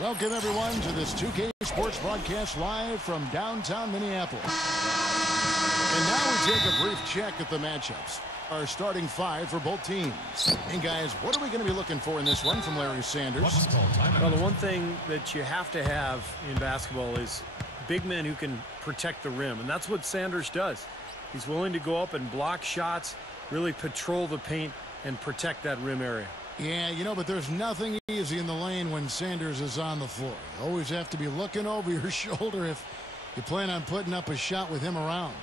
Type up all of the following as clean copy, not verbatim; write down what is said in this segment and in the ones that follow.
Welcome, everyone, to this 2K Sports broadcast live from downtown Minneapolis. And now we take a brief check at the matchups. Our starting five for both teams. And, guys, what are we going to be looking for in this one from Larry Sanders? Well, the one thing that you have to have in basketball is big men who can protect the rim. And that's what Sanders does. He's willing to go up and block shots, really patrol the paint, and protect that rim area. Yeah, you know, but there's nothing easy in the lane when Sanders is on the floor. You always have to be looking over your shoulder if you plan on putting up a shot with him around.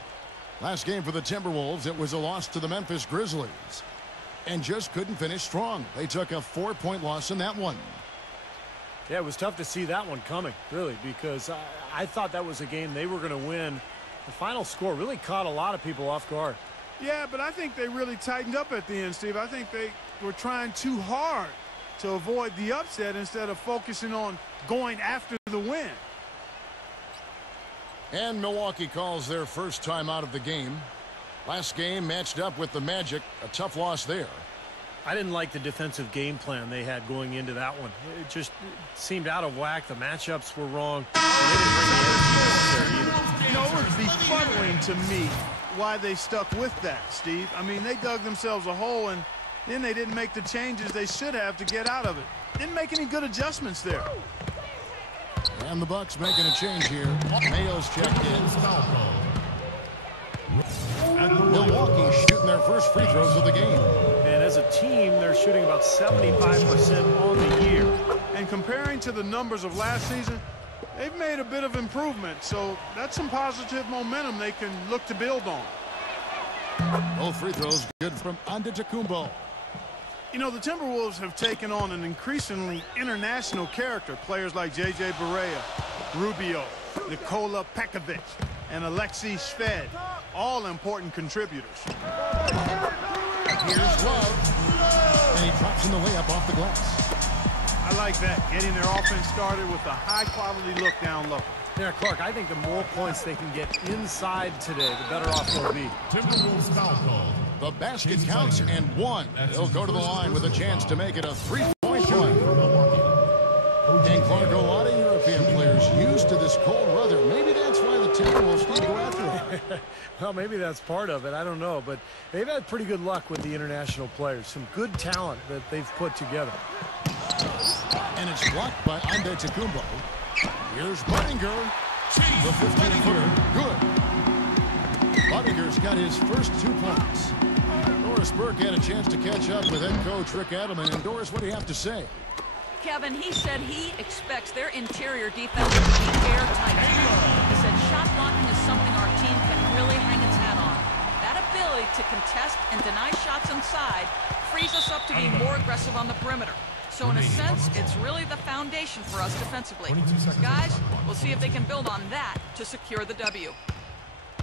Last game for the Timberwolves, it was a loss to the Memphis Grizzlies. And just couldn't finish strong. They took a 4-point loss in that one. Yeah, it was tough to see that one coming, really, because I thought that was a game they were going to win. The final score really caught a lot of people off guard. Yeah, but I think they really tightened up at the end, Steve. I think they were trying too hard to avoid the upset instead of focusing on going after the win. And Milwaukee calls their first time out of the game. Last game matched up with the Magic. A tough loss there. I didn't like the defensive game plan they had going into that one. It just seemed out of whack. The matchups were wrong. They didn't bring the energy necessary either. You know, it would be befuddling to me why they stuck with that, Steve. I mean, they dug themselves a hole, and then they didn't make the changes they should have to get out of it. Didn't make any good adjustments there. And the Bucks making a change here. Mayo's checked in. Milwaukee shooting their first free throws of the game. And as a team, they're shooting about 75% on the year. And comparing to the numbers of last season, they've made a bit of improvement. So that's some positive momentum they can look to build on. Both free throws good from Antetokounmpo. You know, the Timberwolves have taken on an increasingly international character. Players like J.J. Barea, Rubio, Nikola Pekovic, and Alexei Shved, all important contributors. Here's Love. And he drops in the layup off the glass. I like that, getting their offense started with a high-quality look down low. Yeah, Clark, I think the more points they can get inside today, the better off they'll be. Timberwolves foul call. The basket counts and one. They'll go to the line with a chance to make it a three-point play. And Clark, a lot of European players used to this cold weather. Maybe that's why the Timberwolves need to go after it. Well, maybe that's part of it. I don't know. But they've had pretty good luck with the international players. Some good talent that they've put together. And it's blocked by Antetokounmpo. Here's Budinger. The 15-footer. Good. Budinger's got his first 2 points. Doris Burke had a chance to catch up with head coach Rick Adelman. And Doris, what do you have to say? Kevin, he said he expects their interior defense to be airtight. He said shot blocking is something our team can really hang its hat on. That ability to contest and deny shots inside frees us up to be more aggressive on the perimeter. So in a sense, it's really the foundation for us defensively. Guys, we'll see if they can build on that to secure the W.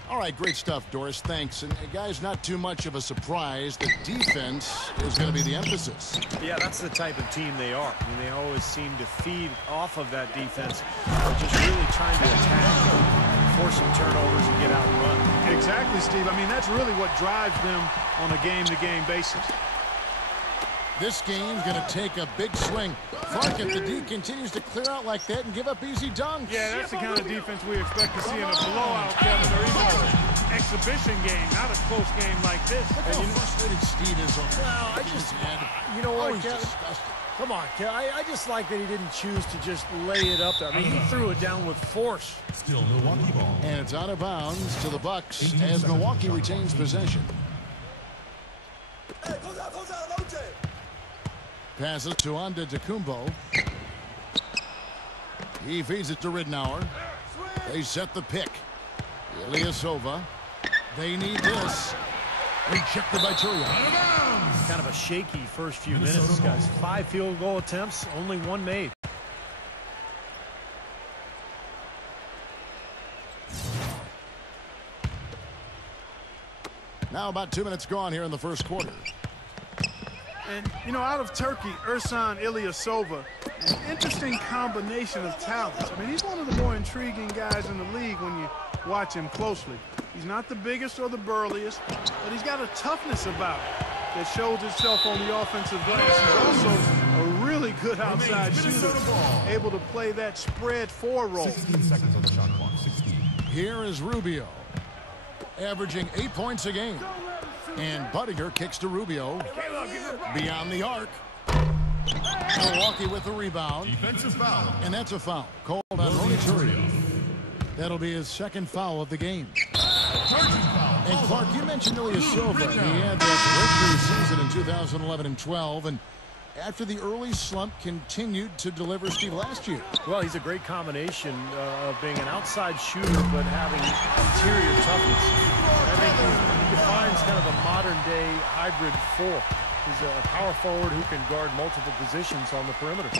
All right, great stuff, Doris. Thanks. And, guys, not too much of a surprise that defense is going to be the emphasis. Yeah, that's the type of team they are. I mean, they always seem to feed off of that defense. They're just really trying to attack, force some turnovers, and get out and run. Exactly, Steve. I mean, that's really what drives them on a game-to-game basis. This game's going to take a big swing. Clark, if the D continues to clear out like that and give up easy dunks. Yeah, that's the kind of defense we expect to see in a blowout, Kevin, or even an exhibition game, not a close game like this. Look how frustrated Steve is over Well, I just, you know what, Kevin? Disgusted. Come on, Kevin. I just like that he didn't choose to just lay it up there. I mean, he threw it down with force. Still Milwaukee ball. And it's out of bounds to the Bucks as Milwaukee retains possession. Passes to Antetokounmpo. He feeds it to Ridnour. They set the pick. Ilyasova. They need this. Rejected by Turia. Kind of a shaky first few minutes, guys. 5 field goal attempts, only 1 made. Now about 2 minutes gone here in the first quarter. And, you know, out of Turkey, Ersan Ilyasova, an interesting combination of talents. I mean, he's one of the more intriguing guys in the league when you watch him closely. He's not the biggest or the burliest, but he's got a toughness about him that shows itself on the offensive glass. He's also a really good outside shooter, able to play that spread 4 role. 16 seconds on the shot clock. 16. Here is Rubio, averaging 8 points a game. And Budinger kicks to Rubio. Beyond the arc. Milwaukee with the rebound. Defensive foul. And that's a foul called on Ronny. That'll be his second foul of the game. And Clark, you mentioned Ilyasova. He had that breakthrough season in 2011 and 12, and after the early slump continued to deliver, Steve, last year. Well, he's a great combination of being an outside shooter but having interior toughness. I think he defines kind of a modern-day hybrid 4. He's a power forward who can guard multiple positions on the perimeter.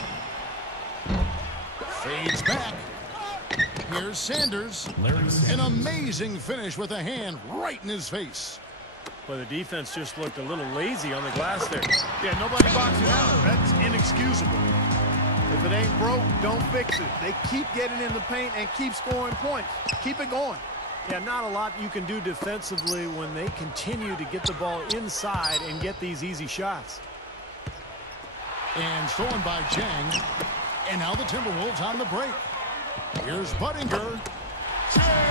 Fades back. Here's Sanders. An amazing finish with a hand right in his face. But the defense just looked a little lazy on the glass there. Yeah, nobody boxing out. That's inexcusable. If it ain't broke, don't fix it. They keep getting in the paint and keep scoring points. Keep it going. Yeah, not a lot you can do defensively when they continue to get the ball inside and get these easy shots. And stolen by Jang. And now the Timberwolves on the break. Here's Budinger.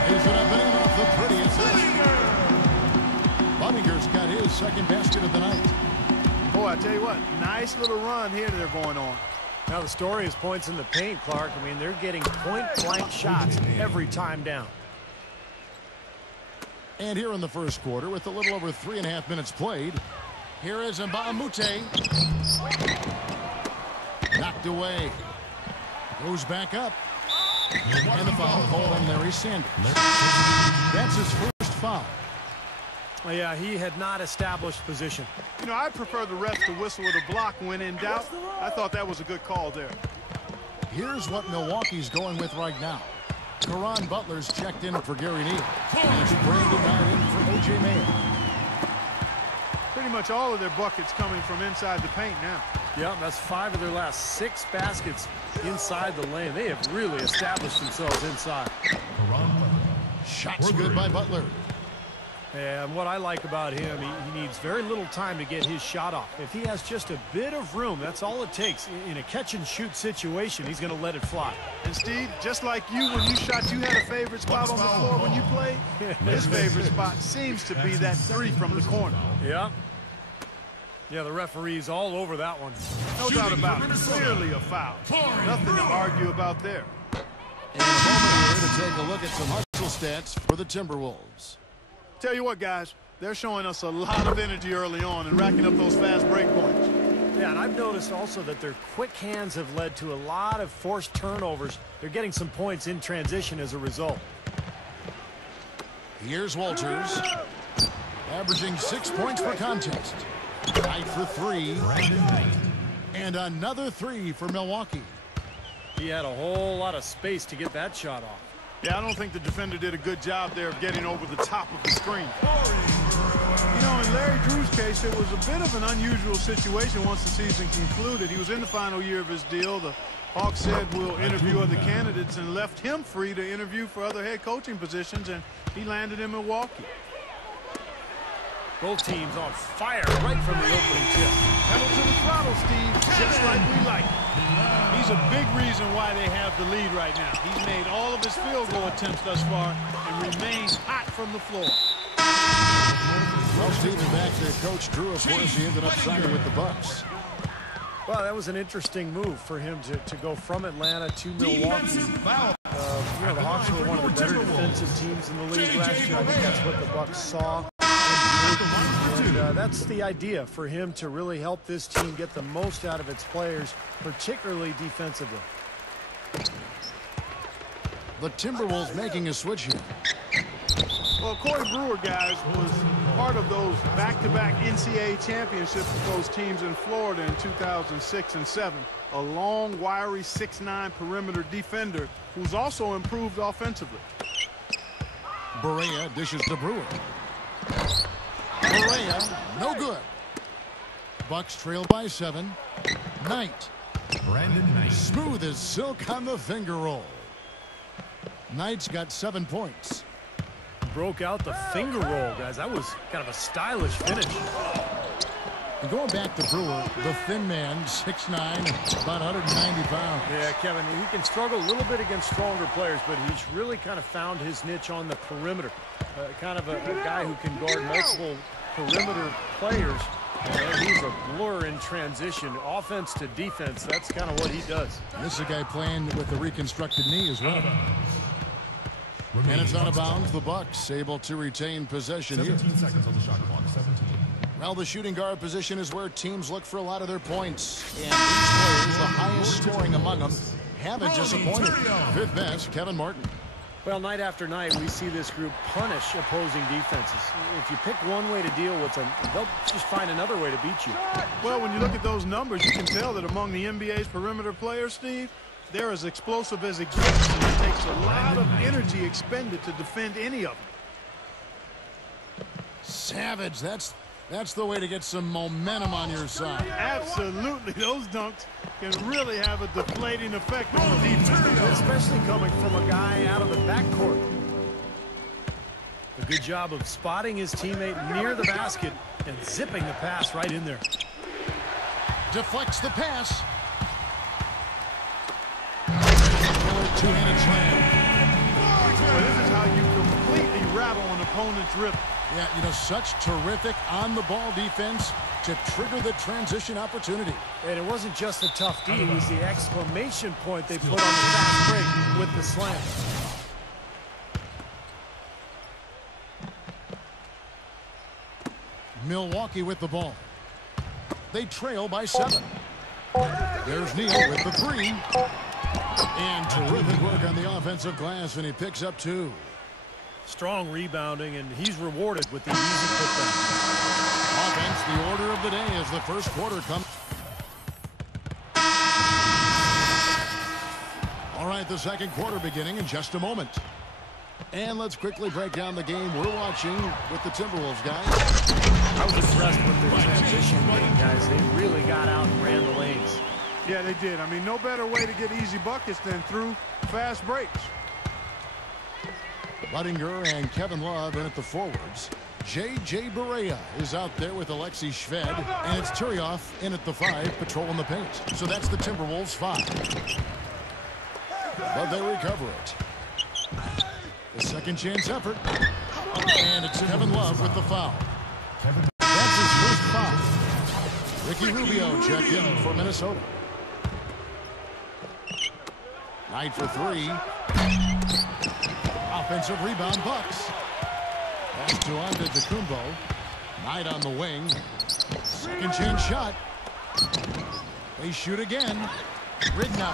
Lays it up and in off the prettiest hit. Budinger's got his second basket of the night. Boy, I tell you what, nice little run here they're going on. Now the story is points in the paint, Clark. I mean, they're getting point-blank shots every time down. And here in the first quarter, with a little over 3.5 minutes played, here is Mbamute. Knocked away. Goes back up. And the foul called on Larry Sanders. That's his first foul. Yeah, he had not established position. You know, I prefer the refs to whistle with a block when in doubt. I thought that was a good call there. Here's what Milwaukee's going with right now. Caron Butler's checked in for Gary Neal. And it's Brandon Knight in for O.J. Mayo. Pretty much all of their buckets coming from inside the paint now. Yeah, that's 5 of their last 6 baskets inside the lane. They have really established themselves inside. Shots good by Butler. And what I like about him, he needs very little time to get his shot off. If he has just a bit of room, that's all it takes. In a catch-and-shoot situation, he's going to let it fly. And, Steve, just like you, when you shot, you had a favorite spot on the floor when you played. His favorite spot seems to be that 3 from the corner. Yeah. Yeah, the referee's all over that one. No doubt about it. Clearly a foul. Nothing to argue about there. And a moment here to take a look at some hustle stats for the Timberwolves. Tell you what, guys, they're showing us a lot of energy early on and racking up those fast break points. Yeah, and I've noticed also that their quick hands have led to a lot of forced turnovers. They're getting some points in transition as a result. Here's Walters, averaging 6 points per contest. Knight for 3. And another 3 for Milwaukee. He had a whole lot of space to get that shot off. Yeah, I don't think the defender did a good job there of getting over the top of the screen. You know, in Larry Drew's case, it was a bit of an unusual situation once the season concluded. He was in the final year of his deal. The Hawks said we'll interview other candidates and left him free to interview for other head coaching positions, and he landed in Milwaukee. Both teams on fire right from the opening tip. Pedal to the throttle, Steve, just like we like. He's a big reason why they have the lead right now. He's made all of his field goal attempts thus far and remains hot from the floor. Well, Stephen, back to Coach Drew, of course, he ended up signing with the Bucks. Well, that was an interesting move for him to go from Atlanta to Milwaukee. You know, the Hawks were one of the better defensive teams in the league last year. I think that's what the Bucks saw. And that's the idea for him to really help this team get the most out of its players, particularly defensively. The Timberwolves making a switch here. Well, Corey Brewer, guys, was part of those back-to-back NCAA championships with those teams in Florida in 2006 and 7. A long, wiry 6'9" perimeter defender who's also improved offensively. Barea dishes to Brewer. Barea, no good. Bucks trail by 7. Knight. Brandon Knight. Smooth as silk on the finger roll. Knight's got 7 points. Broke out the finger roll, guys. That was kind of a stylish finish. Going back to Brewer, the thin man, 6'9", about 190 pounds. Yeah, Kevin, he can struggle a little bit against stronger players, but he's really kind of found his niche on the perimeter. Kind of a guy who can guard multiple perimeter players. And he's a blur in transition, offense to defense. That's kind of what he does. This is a guy playing with a reconstructed knee as well. And it's out of bounds. The Bucks able to retain possession here. 17 seconds on the shot clock. 17. Well, the shooting guard position is where teams look for a lot of their points. And these players, the highest scoring among them, haven't disappointed. Fifth best, Kevin Martin. Well, night after night, we see this group punish opposing defenses. If you pick one way to deal with them, they'll just find another way to beat you. Well, when you look at those numbers, you can tell that among the NBA's perimeter players, Steve, they're as explosive as it gets. And it takes a lot of energy expended to defend any of them. Savage, that's the way to get some momentum on your side. Absolutely. Those dunks can really have a deflating effect on the defense. Especially coming from a guy out of the backcourt. A good job of spotting his teammate near the basket and zipping the pass right in there. Deflects the pass. Two-handed slam. Well, this is how you completely rattle an opponent's rhythm. Yeah, you know, such terrific on-the-ball defense to trigger the transition opportunity. And it wasn't just a tough D, it was the exclamation point they put on the fast break with the slam. Milwaukee with the ball. They trail by 7. There's Neal with the 3. And terrific work on the offensive glass, and he picks up 2. Strong rebounding, and he's rewarded with the easy putback. Offense, the order of the day as the first quarter comes. All right, the second quarter beginning in just a moment. And let's quickly break down the game we're watching with the Timberwolves, guys. I was impressed with their transition game, guys. They really got out and ran the lanes. Yeah, they did. I mean, no better way to get easy buckets than through fast breaks. Budinger and Kevin Love in at the forwards. J.J. Barea is out there with Alexei Shved, and it's Turioff in at the 5, patrolling the paint. So that's the Timberwolves 5. But they recover it. The second chance effort. And it's Kevin Love with the foul. That's his first foul. Ricky Rubio checked in for Minnesota. Knight for 3. Offensive rebound, Bucks. Pass to Antetokounmpo. Knight on the wing. Second chance shot. They shoot again. Ridnow.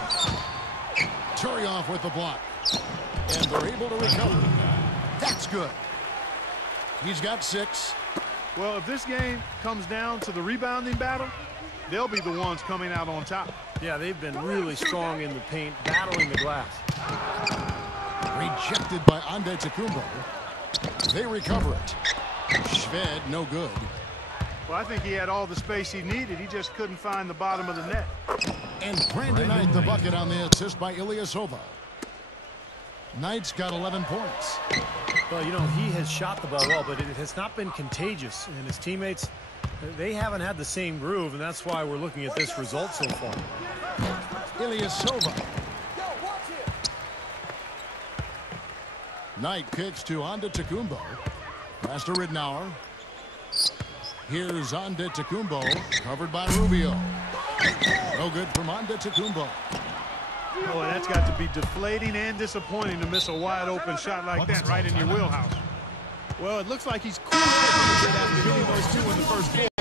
Turioff with the block. And they're able to recover. That's good. He's got 6. Well, if this game comes down to the rebounding battle, they'll be the ones coming out on top. Yeah, they've been really strong in the paint, battling the glass. Rejected by Antetokounmpo. They recover it. Shved, no good. Well, I think he had all the space he needed. He just couldn't find the bottom of the net. And Brandon Knight the bucket on the assist by Ilyasova. Knight's got 11 points. Well, you know, he has shot the ball well, but it has not been contagious. And his teammates, they haven't had the same groove, and that's why we're looking at this result so far. Ilyasova. Knight kicks to Antetokounmpo. Pass to Ridnour. Here's Antetokounmpo, covered by Rubio. No good from Antetokounmpo. Boy, that's got to be deflating and disappointing to miss a wide-open shot like that right in your wheelhouse. Well, it looks like he's cool after hitting those 2 in the first quarter.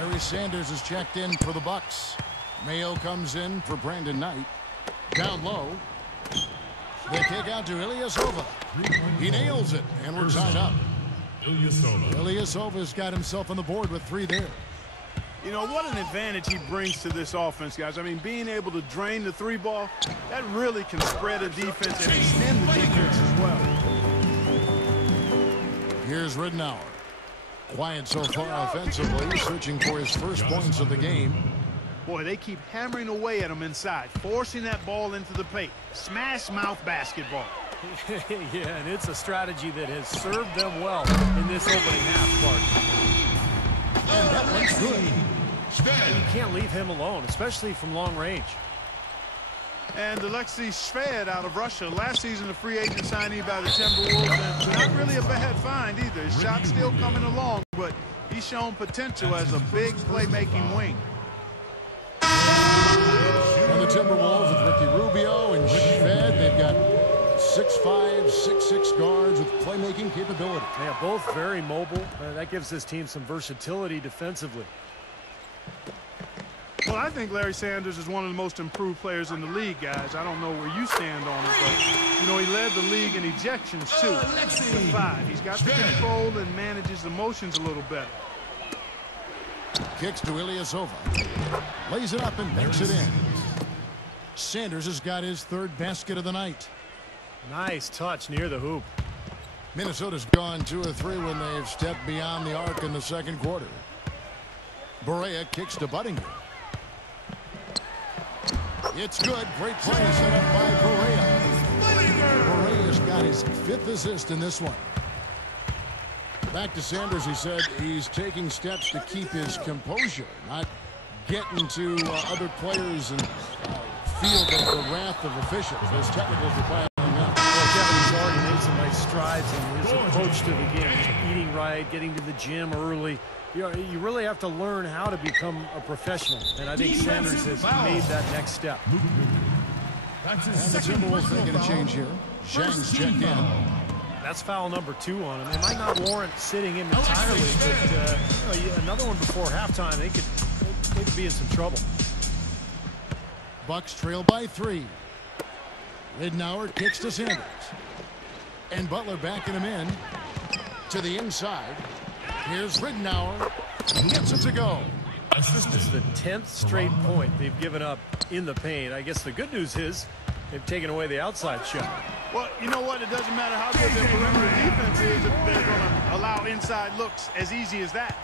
Larry Sanders is checked in for the Bucks. Mayo comes in for Brandon Knight. Down low. They kick out to Ilyasova. He nails it, and we're tied up. Ilyasova's got himself on the board with 3 there. You know, what an advantage he brings to this offense, guys. I mean, being able to drain the 3 ball, that really can spread a defense and extend the defense as well. Here's Ridnour. Quiet so far offensively, searching for his first points of the game. Boy, they keep hammering away at him inside, forcing that ball into the paint. Smash mouth basketball. Yeah, and it's a strategy that has served them well in this opening half, Clark. And that one's good. You can't leave him alone, especially from long range. And Alexei Shved out of Russia. Last season, a free agent signee by the Timberwolves. And not really a bad find either. His shot's still coming along, but he's shown potential as a big playmaking wing. And the Timberwolves with Ricky Rubio and Shved, they've got 6'5", 6'6" guards with playmaking capability. Yeah, both very mobile. That gives this team some versatility defensively. Well, I think Larry Sanders is one of the most improved players in the league, guys. I don't know where you stand on it, but, you know, he led the league in ejections, too, with 5. He's got the control and manages the motions a little better. Kicks to Ilyasova. Lays it up and banks it in. Sanders has got his 3rd basket of the night. Nice touch near the hoop. Minnesota's gone 2 of 3 when they've stepped beyond the arc in the 2nd quarter. Barea kicks to Budinger. It's good. Great play set up by Barea. Barea's got his 5th assist in this one. Back to Sanders. He said he's taking steps to keep his composure, not getting to other players and feel the wrath of officials. Those technicals are piling up. Well, Kevin's already made some nice strides in his approach to the game. Just eating right, getting to the gym early. You know, you really have to learn how to become a professional, and I think Sanders has made that next step. And the Timberwolves making a change here. Zhang's checked in. That's foul number 2 on him. It might not warrant sitting him entirely, but you know, another one before halftime, they could be in some trouble. Bucks trail by 3. Ridnour kicks to Sanders. And Butler backing him in to the inside. Here's Ridnour. Gets it to go. This is the 10th straight point they've given up in the paint. I guess the good news is they've taken away the outside shot. Well, you know what? It doesn't matter how good their perimeter defense is if they're going to allow inside looks as easy as that.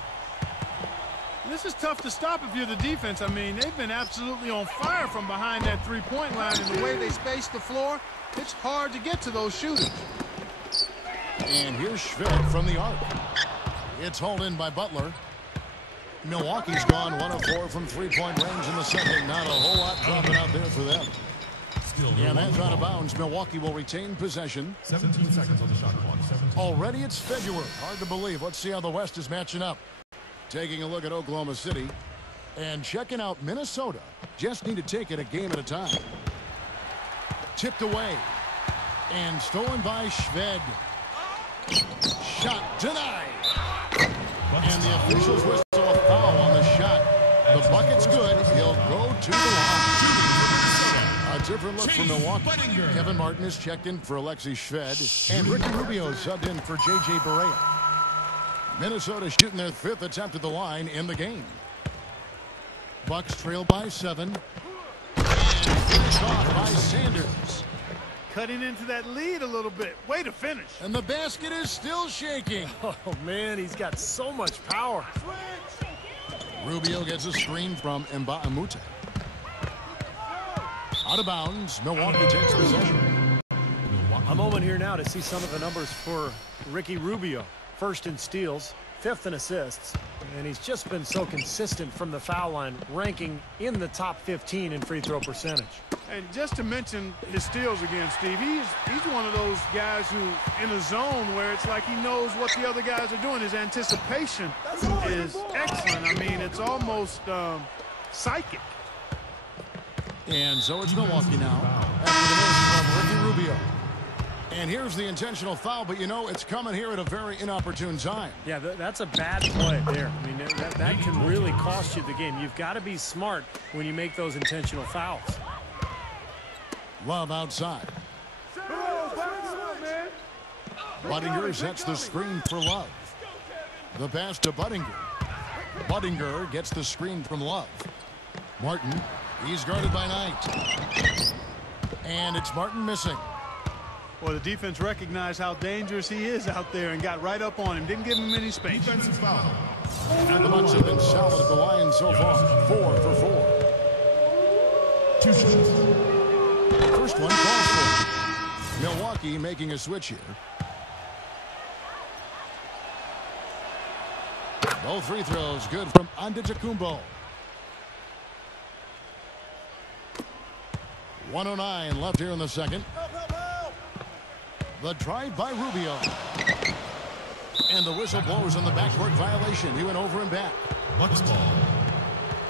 This is tough to stop if you're the defense. I mean, they've been absolutely on fire from behind that three-point line, and the way they space the floor, it's hard to get to those shooters. And here's Shved from the arc. It's hauled in by Butler. Milwaukee's gone 1 of 4 from 3-point range in the 2nd. Not a whole lot dropping out there for them. And that's out of bounds. Milwaukee will retain possession. 17 seconds on the shot clock. 17. Already it's February. Hard to believe. Let's see how the West is matching up. Taking a look at Oklahoma City and checking out Minnesota. Just need to take it a game at a time. Tipped away and stolen by Shved. Shot denied. And the officials whistle a foul on the shot. The bucket's good. He'll go to the line. A different look for Milwaukee. Kevin Martin is checked in for Alexei Shved. And Ricky Rubio subbed in for J.J. Barea. Minnesota shooting their 5th attempt at the line in the game. Bucks trail by 7. And finished off by Sanders. Cutting into that lead a little bit. Way to finish. And the basket is still shaking. Oh, man, he's got so much power. Rubio gets a screen from Mbamute. Out of bounds. Milwaukee takes possession. A moment here now to see some of the numbers for Ricky Rubio. 1st in steals, 5th in assists, and he's just been so consistent from the foul line, ranking in the top 15 in free throw percentage. And just to mention his steals again, Steve, he's one of those guys who, in a zone where it's like he knows what the other guys are doing. His anticipation is excellent. I mean, it's almost psychic. And so it's Milwaukee now. After the miss from Ricky Rubio. And here's the intentional foul, but you know, it's coming here at a very inopportune time. Yeah, that's a bad play there. I mean, that can really cost you the game. You've got to be smart when you make those intentional fouls. Love outside. Budinger sets the screen for Love. The pass to Budinger. Budinger gets the screen from Love. Martin, he's guarded by Knight. And it's Martin missing. Well, the defense recognized how dangerous he is out there and got right up on him. Didn't give him any space. Defensive foul. And the Bucks have been solid at the line so far. 4 for 4. 2 shots. First one calls for Milwaukee making a switch here. Both free throws good from Antetokounmpo. 1:09 left here in the second. The drive by Rubio. And the whistle blows on the backcourt violation. He went over and back. Bucks ball.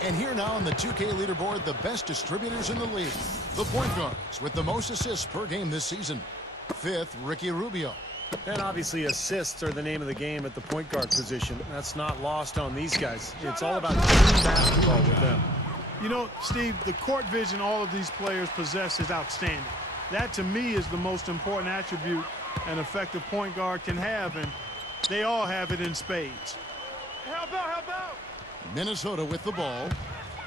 And here now on the 2K leaderboard, the best distributors in the league. The point guards with the most assists per game this season. 5th, Ricky Rubio. And obviously assists are the name of the game at the point guard position. That's not lost on these guys. It's all about team basketball with them. You know, Steve, the court vision all of these players possess is outstanding. That, to me, is the most important attribute an effective point guard can have, and they all have it in spades. Help out, help out! Minnesota with the ball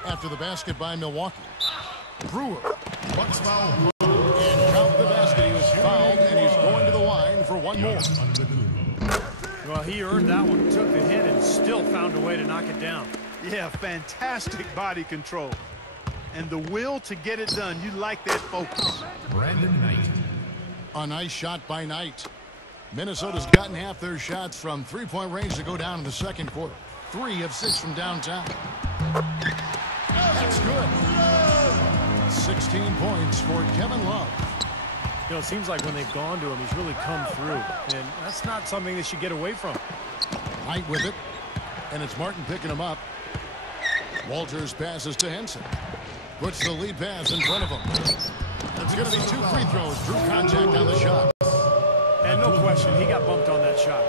after the basket by Milwaukee. Brewer. Bucks foul. And count the basket. He was fouled, and he's going to the line for one more. Well, he earned that one. Took the hit and still found a way to knock it down. Yeah, fantastic body control. And the will to get it done. You like that focus. Brandon Knight. A nice shot by Knight. Minnesota's gotten half their shots from three-point range to go down in the second quarter. 3 of 6 from downtown. That's good. 16 points for Kevin Love. You know, it seems like when they've gone to him, he's really come through. And that's not something they should get away from. Knight with it. And it's Martin picking him up. Walters passes to Henson. Puts the lead pass in front of him. It's going to be 2 free throws. Drew contact on the shot. And no question, he got bumped on that shot.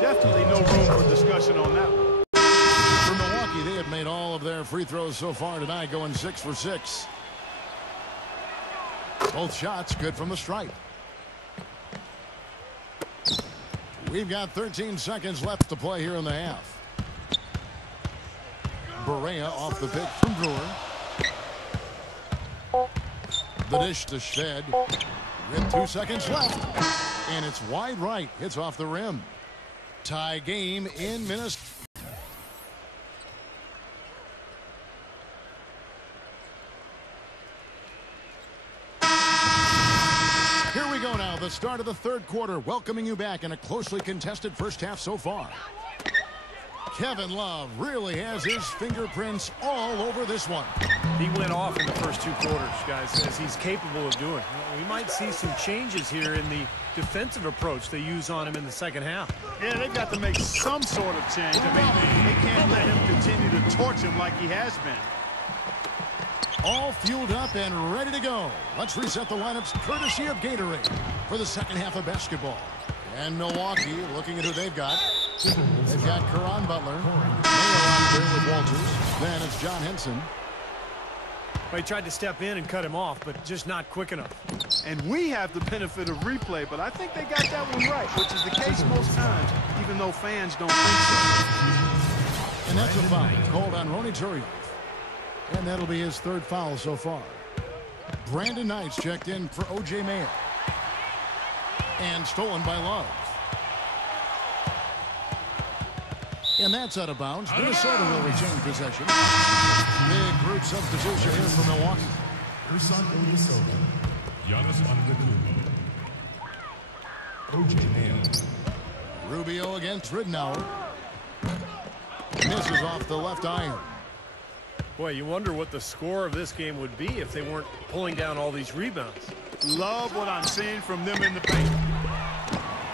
Definitely no room for discussion on that one. For Milwaukee, they have made all of their free throws so far tonight, going 6 for 6. Both shots good from the stripe. We've got 13 seconds left to play here in the half. Berea off the pick from Brewer. The dish to Shved with 2 seconds left. And it's wide right. Hits off the rim. Tie game in Minnesota. Here we go now. The start of the third quarter. Welcoming you back in a closely contested first half so far. Kevin Love really has his fingerprints all over this one. He went off in the first 2 quarters, guys, as he's capable of doing. We might see some changes here in the defensive approach they use on him in the second half. Yeah, they've got to make some sort of change. I mean, they can't let him continue to torch him like he has been. All fueled up and ready to go. Let's reset the lineups courtesy of Gatorade for the second half of basketball. And Milwaukee looking at who they've got. They've got Caron Butler. Mayo out there with Walters. Then it's John Henson. Well, he tried to step in and cut him off, but just not quick enough. And we have the benefit of replay, but I think they got that one right, which is the case most times, even though fans don't think so. And that's a foul called on Ronny Turiaf. And that'll be his 3rd foul so far. Brandon Knight's checked in for O.J. Mayo. And stolen by Love. And that's out of bounds. Minnesota will retain possession. Big group substitution here for Milwaukee. Ersan Ilyasova. Giannis Antetokounmpo. O.J. Mayo. Rubio against Ridnour. Misses off the left iron. Boy, you wonder what the score of this game would be if they weren't pulling down all these rebounds. Love what I'm seeing from them in the paint.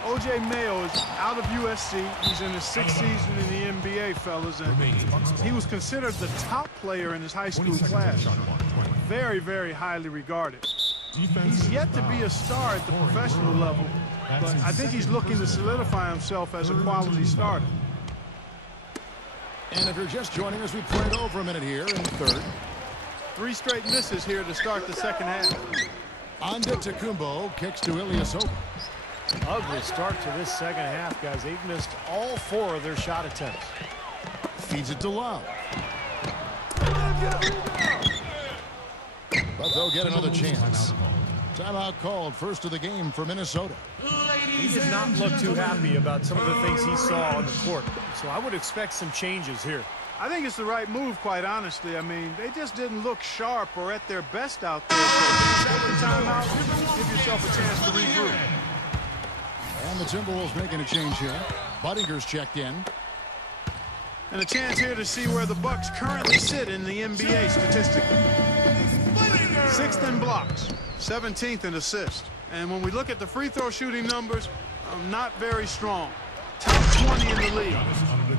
O.J. Mayo is out of USC. He's in his 6th season in the NBA, fellas. And he was considered the top player in his high school class. Very, very highly regarded. He's yet to be a star at the professional level, but I think he's looking to solidify himself as a quality starter. And if you're just joining us, we played over a minute here in third. 3 straight misses here to start the second half. Antetokounmpo kicks to Ilyasova. Ugly start to this second half, guys. They've missed all 4 of their shot attempts. Feeds it to Love. But they'll get another chance. Timeout called, first of the game for Minnesota. He did not look too happy about some of the things he saw on the court. So I would expect some changes here. I think it's the right move, quite honestly. I mean, they just didn't look sharp or at their best out there. So take the timeout, give yourself a chance to regroup. And the Timberwolves making a change here. Buddinger's checked in. And a chance here to see where the Bucks currently sit in the NBA statistically. 6th in blocks, 17th in assists. And when we look at the free throw shooting numbers, not very strong. Top 20 in the league.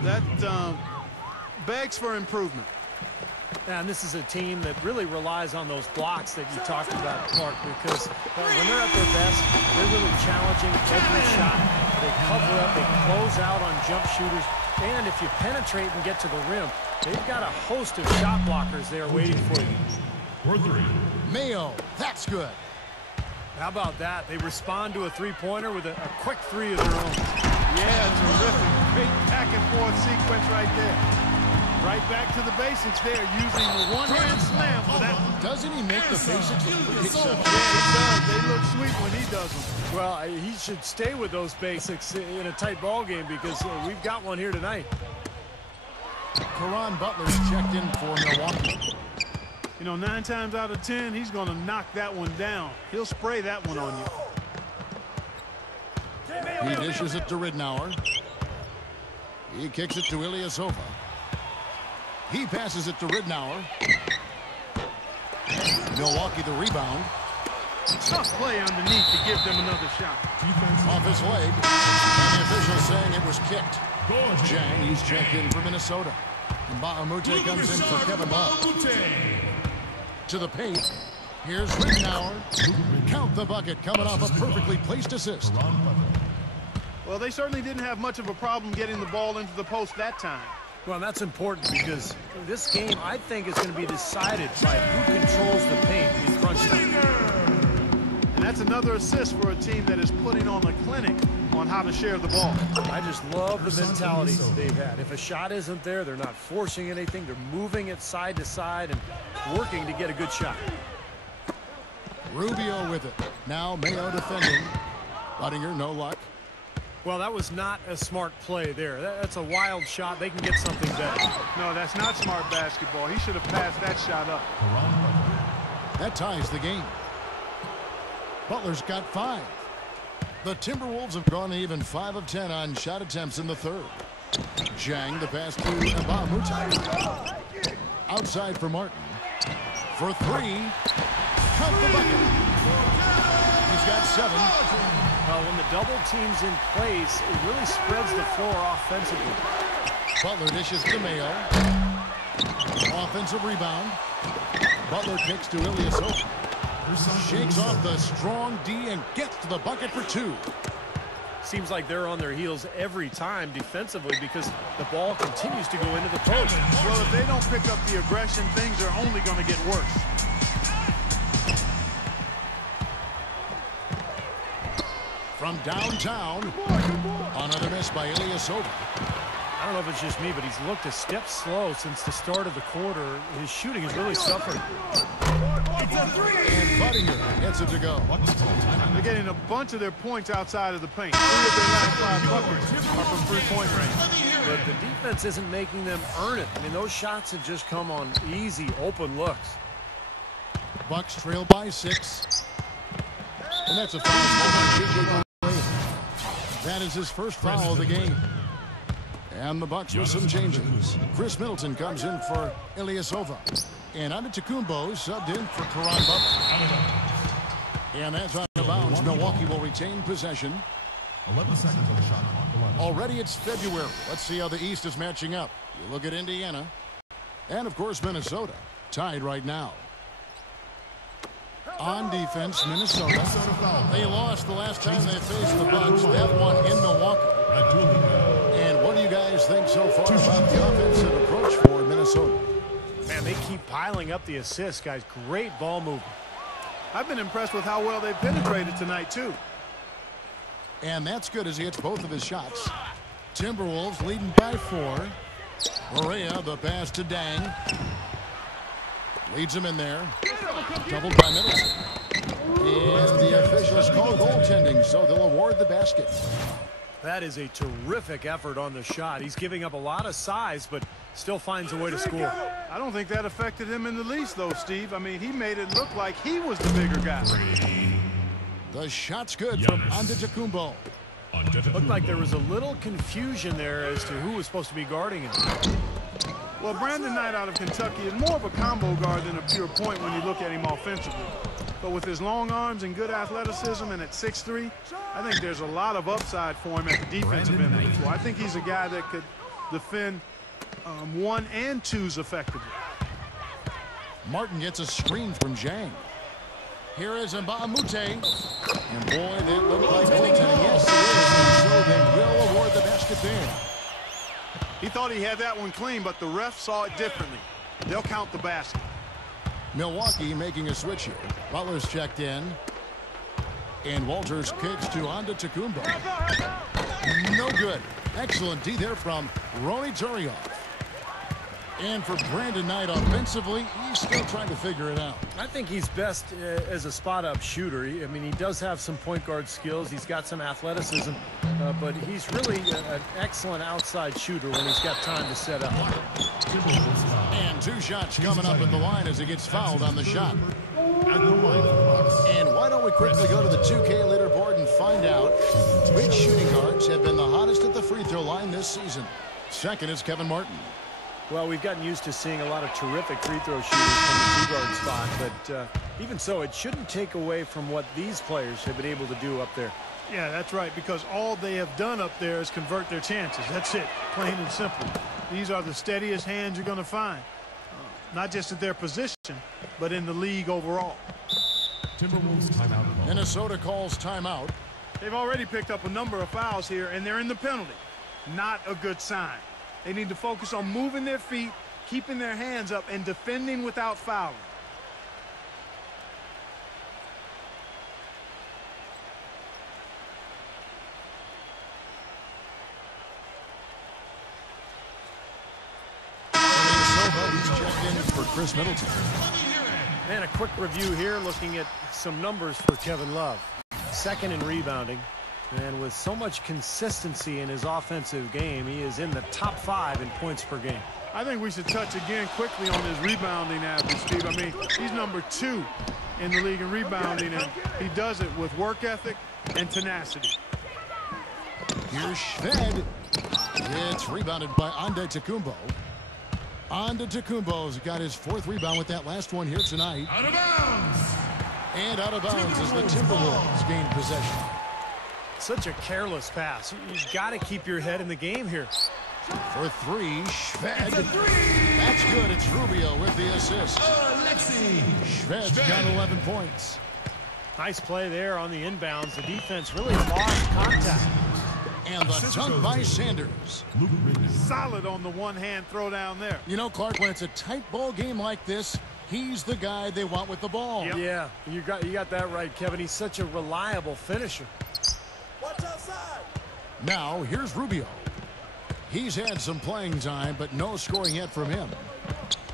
That begs for improvement. And this is a team that really relies on those blocks that you talked about, Clark, because when they're at their best, they're really challenging every shot. They cover up, they close out on jump shooters, and if you penetrate and get to the rim, they've got a host of shot blockers there waiting for you. For three. Mayo, that's good. How about that? They respond to a three-pointer with a quick three of their own. Yeah, terrific. Great back-and-forth sequence right there. Right back to the basics there, using the one-hand slam for that. Doesn't he make the basics look pretty simple? Yeah, he does. They look sweet when he does them. Well, he should stay with those basics in a tight ball game because we've got one here tonight. Caron Butler's checked in for Milwaukee. You know, 9 times out of 10, he's going to knock that one down. He'll spray that one on you. He dishes it to Ridnour. He kicks it to Ilyasova. He passes it to Ridnour. Milwaukee the rebound. Tough play underneath to give them another shot. Off his leg. And the official saying it was kicked. Jang, he's checked in for Minnesota. And Bahamute comes in for Kevin Love. To the paint. Here's Ridnour. Count the bucket, coming off a perfectly placed assist. Well, they certainly didn't have much of a problem getting the ball into the post that time. Well, that's important because this game, I think, is going to be decided by who controls the paint in crunch time. And that's another assist for a team that is putting on a clinic on how to share the ball. I just love the mentality they've had. If a shot isn't there, they're not forcing anything. They're moving it side to side and working to get a good shot. Rubio with it. Now Mayo defending. Buttinger, no luck. Well, that was not a smart play there. That's a wild shot. They can get something better. No, that's not smart basketball. He should have passed that shot up. That ties the game. Butler's got 5. The Timberwolves have gone even 5 of 10 on shot attempts in the third. Jang, the pass to Mbah. Outside for Martin. For 3. Count the bucket. He's got 7. Well, when the double team's in place, it really spreads the floor offensively. Butler dishes to Mayo. Offensive rebound. Butler kicks to Ilyasova. Shakes off the strong D and gets to the bucket for 2. Seems like they're on their heels every time defensively because the ball continues to go into the post. Well, if they don't pick up the aggression, things are only going to get worse. From downtown, another miss by Ilyasova. I don't know if it's just me, but he's looked a step slow since the start of the quarter. His shooting has really suffered. And Buttinger gets it to go. They're getting a bunch of their points outside of the paint. 3 of their last 5 buckets are from three-point range. But the defense isn't making them earn it. I mean, those shots have just come on easy, open looks. Bucks trail by 6. And that's a foul. That is his first foul of the game. And the Bucks with some changes. Chris Middleton comes in for Ilyasova. And Antetokounmpo subbed in for Caron Butler. And that's out of bounds. Milwaukee will retain possession. 11 seconds on the shot clock. Already it's February. Let's see how the East is matching up. You look at Indiana. And, of course, Minnesota. Tied right now. On defense, Minnesota. They lost the last time they faced the Bucks. That one in Milwaukee. And what do you guys think so far about the offensive approach for Minnesota? Man, they keep piling up the assists, guys. Great ball movement. I've been impressed with how well they penetrated tonight, too. And that's good as he hits both of his shots. Timberwolves leading by 4. Maria, the pass to Dang. Leads him in there. Doubled by Middleton. And the officials call goaltending, so they'll award the basket. That is a terrific effort on the shot. He's giving up a lot of size, but still finds a way to score. I don't think that affected him in the least, though, Steve. I mean, he made it look like he was the bigger guy. The shot's good from Antetokounmpo. Looked like there was a little confusion there as to who was supposed to be guarding him. Well, Brandon Knight out of Kentucky is more of a combo guard than a pure point when you look at him offensively. But with his long arms and good athleticism and at 6'3", I think there's a lot of upside for him at the defensive end of the floor. I think he's a guy that could defend 1 and 2s effectively. Martin gets a screen from Zhang. Here is Mbamute. And boy, that looked like goaltending. Yes, it is. And so they will award the basket there. He thought he had that one clean, but the ref saw it differently. They'll count the basket. Milwaukee making a switch here. Butler's checked in. And Walters kicks to Antetokounmpo. No good. Excellent D there from Ronny Turiaf. And for Brandon Knight offensively, he's still trying to figure it out. I think he's best as a spot-up shooter. I mean, he does have some point guard skills. He's got some athleticism, but he's really an excellent outside shooter when he's got time to set up. And 2 shots coming up at the line as he gets fouled on the shot. And why don't we quickly go to the 2K leaderboard and find out which shooting guards have been the hottest at the free throw line this season. Second is Kevin Martin. Well, we've gotten used to seeing a lot of terrific free throw shooters from the 2-guard spot, but even so, it shouldn't take away from what these players have been able to do up there. Yeah, that's right, because all they have done up there is convert their chances. That's it, plain and simple. These are the steadiest hands you're going to find, not just at their position, but in the league overall. Timberwolves timeout. Minnesota calls timeout. They've already picked up a number of fouls here, and they're in the penalty. Not a good sign. They need to focus on moving their feet, keeping their hands up, and defending without fouling. He's checked in for Chris Middleton. And a quick review here, looking at some numbers for Kevin Love. Second in rebounding. And with so much consistency in his offensive game, he is in the top 5 in points per game. I think we should touch again quickly on his rebounding average, Steve. I mean, he's number 2 in the league in rebounding, and he does it with work ethic and tenacity. Here's Shved. It's rebounded by Antetokounmpo. Antetokounmpo's got his 4th rebound with that last one here tonight. Out of bounds. And out of bounds as the Timberwolves gain possession. Such a careless pass. You've got to keep your head in the game here. For 3, Shved. That's good. It's Rubio with the assist. Shved's got 11 points. Nice play there on the inbounds. The defense really lost contact. And the dunk by Sanders. Solid on the one-hand throw down there. You know, Clark, when it's a tight ball game like this, he's the guy they want with the ball. Yep. Yeah, you got that right, Kevin. He's such a reliable finisher. Watch outside. Now, here's Rubio. He's had some playing time, but no scoring yet from him.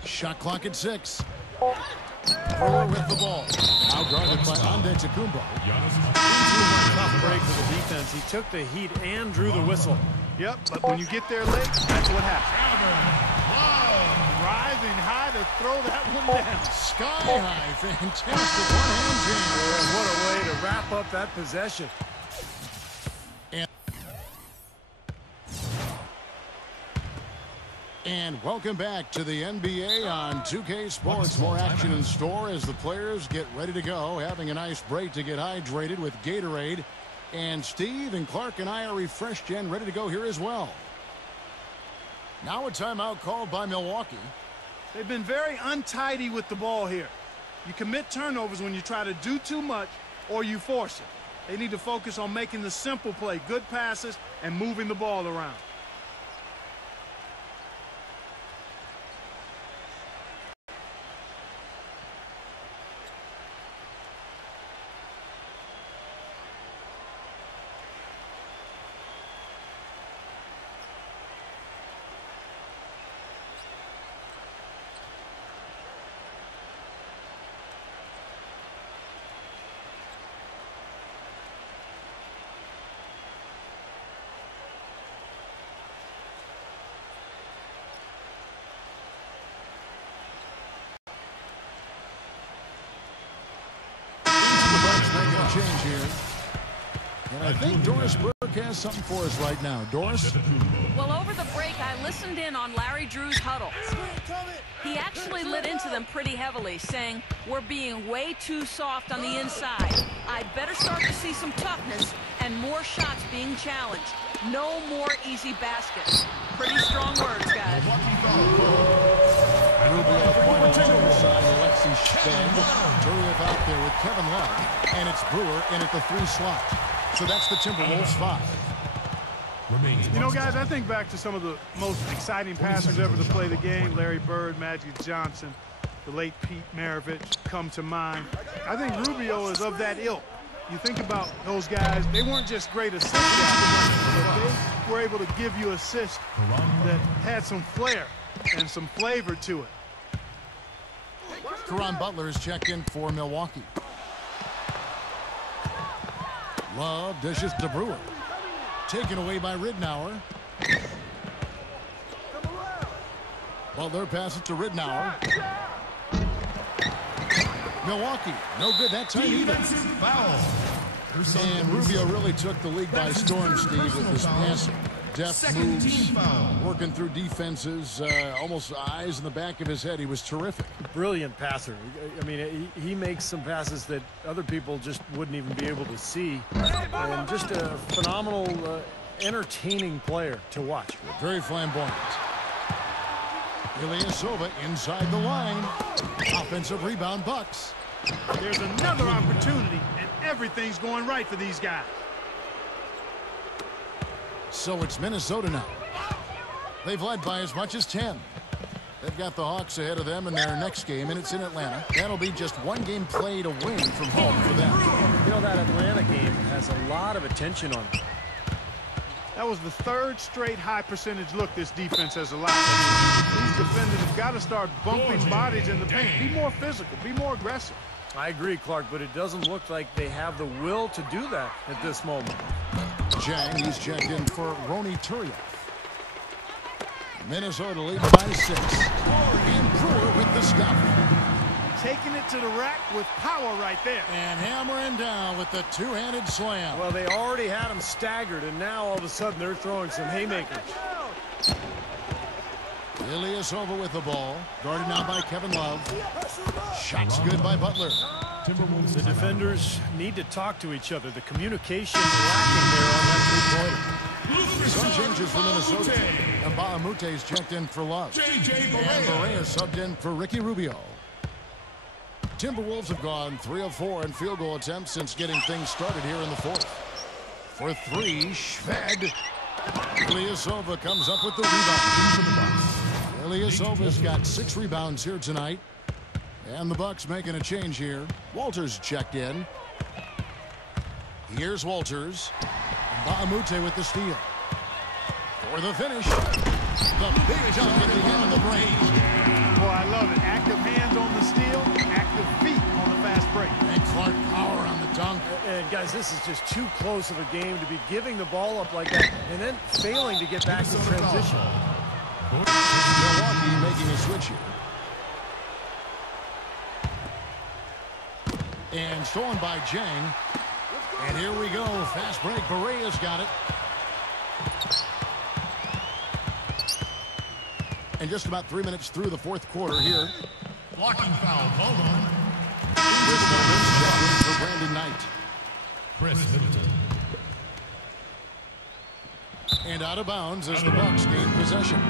Shot clock at 6. Brewer with the ball. Now guarded by Antetokounmpo. Tough break for the defense. He took the heat and drew the whistle. Yep, but when you get there late, that's what happens. Rising high to throw that one down. Sky high. Fantastic one-hand jam. What a way to wrap up that possession. And welcome back to the NBA on 2K Sports. More action in store as the players get ready to go, having a nice break to get hydrated with Gatorade. And Steve and Clark and I are refreshed and ready to go here as well. Now a timeout called by Milwaukee. They've been very untidy with the ball here. You commit turnovers when you try to do too much or you force it. They need to focus on making the simple play, good passes, and moving the ball around. Change here. And I think Doris Burke has something for us right now. Doris? Well, over the break, I listened in on Larry Drew's huddle. He actually lit into them pretty heavily, saying, we're being way too soft on the inside. I'd better start to see some toughness and more shots being challenged. No more easy baskets. Pretty strong words, guys. Rubio pointing to the side. Alexi Shved. Turiev out there with Kevin Love. And it's Brewer in at the 3 slot. So that's the Timberwolves 5. You know, guys, I think back to some of the most exciting passers ever to play the game. Larry Bird, Magic Johnson, the late Pete Maravich come to mind. I think Rubio is of that ilk. You think about those guys, they weren't just great assist guys, but they were able to give you assists that had some flair and some flavor to it. Caron Butler is checked in for Milwaukee. Love dishes to Brewer. Taken away by Ridnour. Butler passes to Ridnour. Milwaukee, no good that time either. And Rubio really took the league by storm, Steve, with his passing. Deft moves, working through defenses, almost eyes in the back of his head. He was terrific. Brilliant passer. I mean, he makes some passes that other people just wouldn't even be able to see. And just a phenomenal, entertaining player to watch. Very flamboyant. Ilyasova inside the line. Offensive rebound, Bucks. There's another opportunity, and everything's going right for these guys. So it's Minnesota now. They've led by as much as 10. They've got the Hawks ahead of them in their next game, and it's in Atlanta. That'll be just one game played away from home for them. You know, that Atlanta game has a lot of attention on it. That was the 3rd straight high percentage look this defense has allowed. These defenders have got to start bumping bodies in the paint. Be more physical. Be more aggressive. I agree, Clark, but it doesn't look like they have the will to do that at this moment. Jang, he's checked in for Ronny Turiev. Minnesota leading by 6. And Brewer with the stuff. Taking it to the rack with power right there. And hammering down with the two-handed slam. Well, they already had him staggered, and now all of a sudden they're throwing some haymakers. Ilyasova with the ball. Guarded now by Kevin Love. Shots good by Butler. The defenders need to talk to each other. The communication lacking there on that three-pointer. Some changes for Minnesota. And Bahamute is checked in for Love. And Barea subbed in for Ricky Rubio. Timberwolves have gone 3 of 4 in field goal attempts since getting things started here in the 4th. For 3, Shved. Ilyasova comes up with the rebound. Ilyasova's got 6 rebounds here tonight. And the Bucks making a change here. Walters checked in. Here's Walters. Bahamute with the steal. For the finish. The big dunk at the end of the break. Boy, I love it. Active hands on the steal, active feet on the fast break. And Clark power on the dunk. And guys, this is just too close of a game to be giving the ball up like that and then failing to get back to transition. Milwaukee making a switch here. And stolen by Jang. And here we go. Fast break. Barea's got it. And just about 3 minutes through the 4th quarter here. Blocking foul. Hold on. For Brandon Knight. Chris Middleton. And out of bounds as the Bucks gain possession.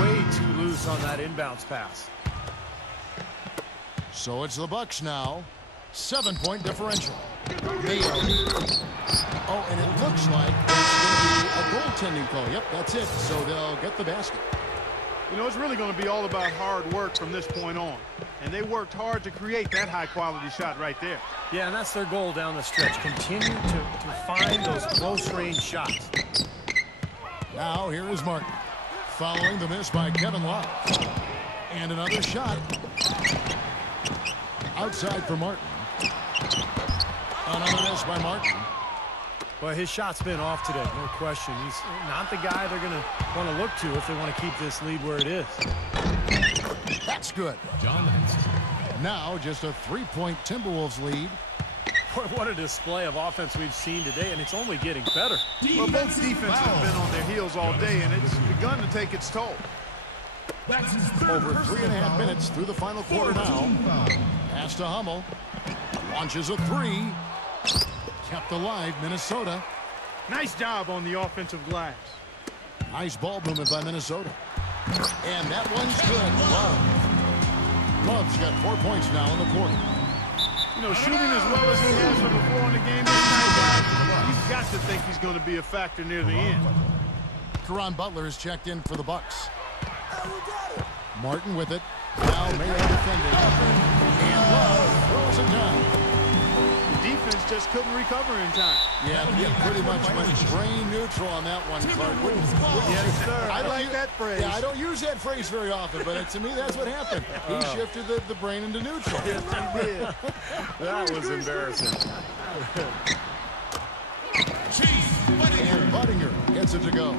Way too loose on that inbounds pass. So it's the Bucks now. 7-point differential. Oh, and it looks like that's going to be a goaltending call. Yep, that's it. So they'll get the basket. You know, it's really going to be all about hard work from this point on. And they worked hard to create that high-quality shot right there. Yeah, and that's their goal down the stretch. Continue to find those close-range shots. Now here is Martin. Following the miss by Kevin Love. And another shot. Outside for Martin. Another miss by Martin. Well, his shot's been off today, no question. He's not the guy they're going to want to look to if they want to keep this lead where it is. That's good. John Henson. Now just a 3-point Timberwolves lead. Boy, what a display of offense we've seen today, and it's only getting better. Well, both defenses have been on their heels all day, and it's begun to take its toll. Over 3.5 minutes through the final quarter now. Pass to Hummel. Launches a three. Kept alive, Minnesota. Nice job on the offensive glass. Nice ball movement by Minnesota. And that one's good. Love. Love's got 4 points now in the quarter. You know, shooting as well as he has from before in the game this night, guys, you've got to think he's going to be a factor near the end. Caron Butler is checked in for the Bucks. Martin with it. Now Mayo defending. And Love throws it down. The defense just couldn't recover in time. Yeah, pretty much went brain neutral on that one, Clark. Yes, sir. I like that phrase. Yeah, I don't use that phrase very often, but to me, that's what happened. He shifted the brain into neutral. Yes, he did. That was embarrassing. And Buttinger gets it to go.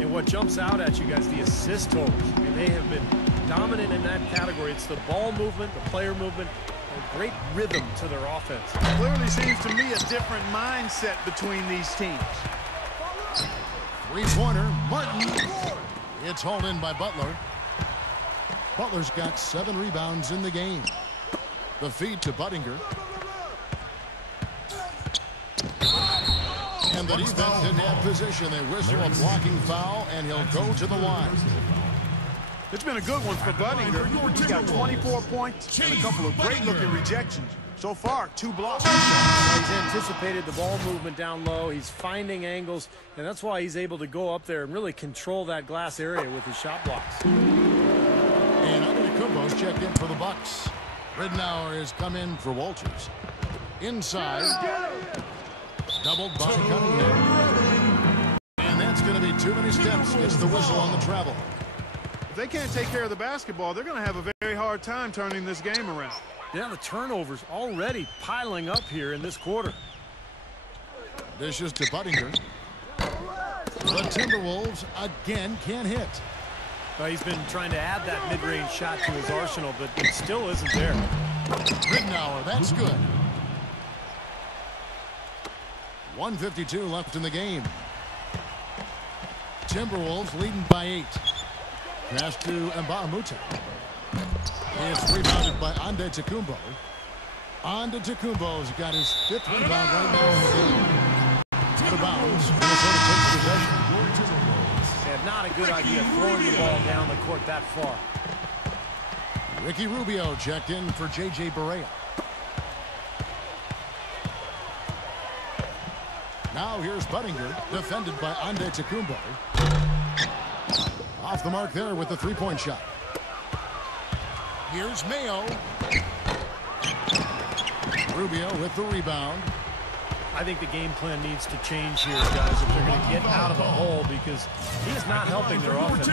And what jumps out at you guys, the assist totals. I mean, they have been dominant in that category. It's the ball movement, the player movement, a great rhythm to their offense. Clearly seems to me a different mindset between these teams. Three-pointer, Martin. It's hauled in by Butler. Butler's got 7 rebounds in the game. The feed to Buttinger. And the defense in that position. They whistle a blocking foul, and he'll go to the line. It's been a good one for Buttinger. He's got 24 points and a couple of great-looking rejections. So far, 2 blocks. He's anticipated the ball movement down low. He's finding angles, and that's why he's able to go up there and really control that glass area with his shot blocks. And Antetokounmpo's checked in for the Bucks. Ridnour has come in for Walters. Inside. Doubled by Cunningham. And that's going to be too many steps. Gets the whistle on the travel. If they can't take care of the basketball, they're going to have a very hard time turning this game around. Yeah, the turnovers already piling up here in this quarter. Dishes to Buttinger. The Timberwolves again can't hit. Well, he's been trying to add that mid-range shot to his arsenal, but it still isn't there. Ridnour, that's good. 1:52 left in the game. Timberwolves leading by 8. Pass to Mbamute. It's rebounded by Antetokounmpo. Antetokounmpo's got his 5th rebound right now in the game. Out of bounds. Minnesota takes possession. Yeah, not a good idea throwing the ball down the court that far. Ricky Rubio checked in for J.J. Barea. Now here's Buttinger, defended by Antetokounmpo. Off the mark there with the 3-point shot. Here's Mayo. Rubio with the rebound. I think the game plan needs to change here, guys, if they're going to get out of the hole, because he is not helping their offense.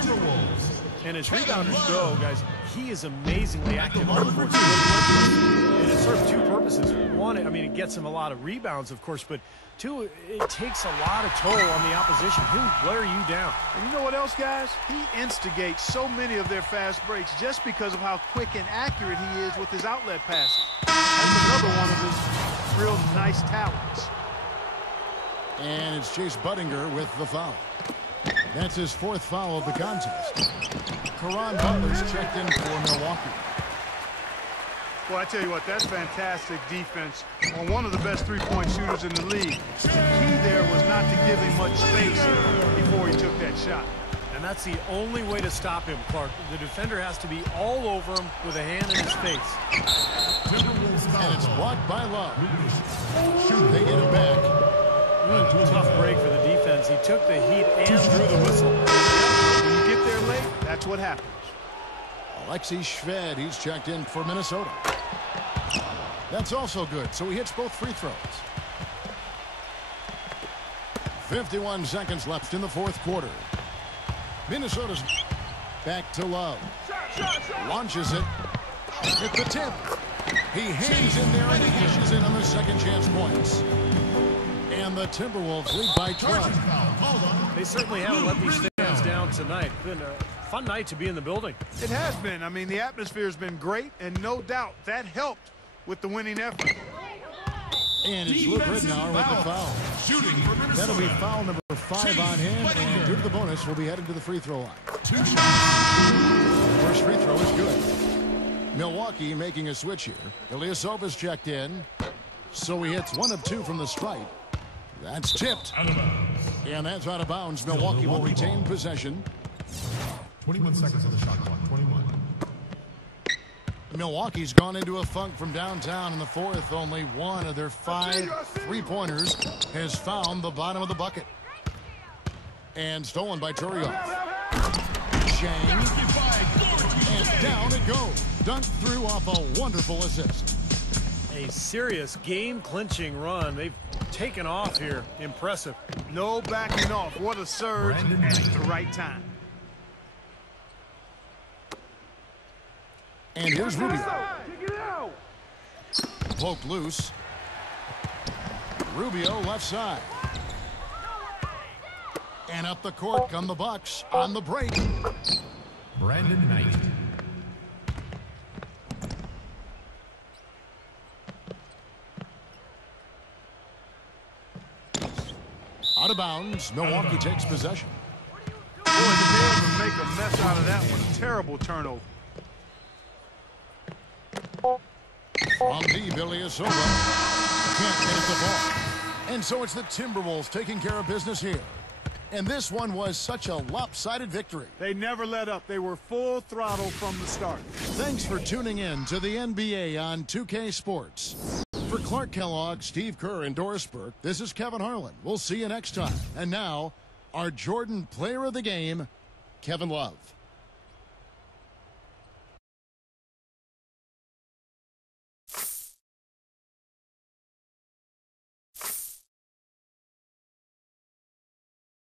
And as rebounders go, guys, he is amazingly active on the court. And it serves 2 purposes. One, I mean, it gets him a lot of rebounds, of course, but 2, it takes a lot of toll on the opposition. He'll wear you down. And you know what else, guys? He instigates so many of their fast breaks just because of how quick and accurate he is with his outlet passes. That's another one of his real nice talents. And it's Chase Buttinger with the foul. That's his 4th foul of the contest. Caron Butler's checked in for Milwaukee. Well, I tell you what, that's fantastic defense on one of the best 3-point shooters in the league. The key there was not to give him much space before he took that shot. And that's the only way to stop him, Clark. The defender has to be all over him with a hand in his face. And it's blocked by Love. They get it back. Tough break for the defense. He took the heat and drew the whistle. When you get there late, that's what happens. Alexei Shved, he's checked in for Minnesota. That's also good, so he hits both free throws. 51 seconds left in the 4th quarter. Minnesota's back to Love. Launches it. At the tip. He hangs in there and he cashes in on the second chance points. And the Timberwolves lead by 12. They certainly haven't let these fans down tonight. It's been a fun night to be in the building. It has been. I mean, the atmosphere has been great, and no doubt that helped with the winning effort. And it's Luke Ridnour with the foul. Shooting for Minnesota. That'll be foul number 5 on him, and due to the bonus, we'll be headed to the free throw line. 2 shots. First free throw is good. Milwaukee making a switch here. Ilyasova's checked in, so he hits 1 of 2 from the stripe. That's tipped. Out of bounds. And that's out of bounds. Milwaukee will retain possession. 21 seconds on the shot clock. 21. Milwaukee's gone into a funk from downtown in the fourth. Only one of their 5 three-pointers has found the bottom of the bucket. And stolen by Turiov. Shang. And down it goes. Dunked through off a wonderful assist. A serious game-clinching run. They've taken off here. Impressive. No backing off. What a surge Brandon at Knight. the right time. And here's Rubio. Poked loose. Rubio left side. And up the court come the Bucks on the break. Brandon Knight. Out of bounds. Milwaukee takes possession. Boy, to be able to make a mess out of that one. Terrible turnover. From deep, Ilyasova can't get at the ball. And so it's the Timberwolves taking care of business here. And this one was such a lopsided victory. They never let up. They were full throttle from the start. Thanks for tuning in to the NBA on 2K Sports. For Clark Kellogg, Steve Kerr, and Doris Burke, this is Kevin Harlan. We'll see you next time. And now, our Jordan Player of the Game, Kevin Love.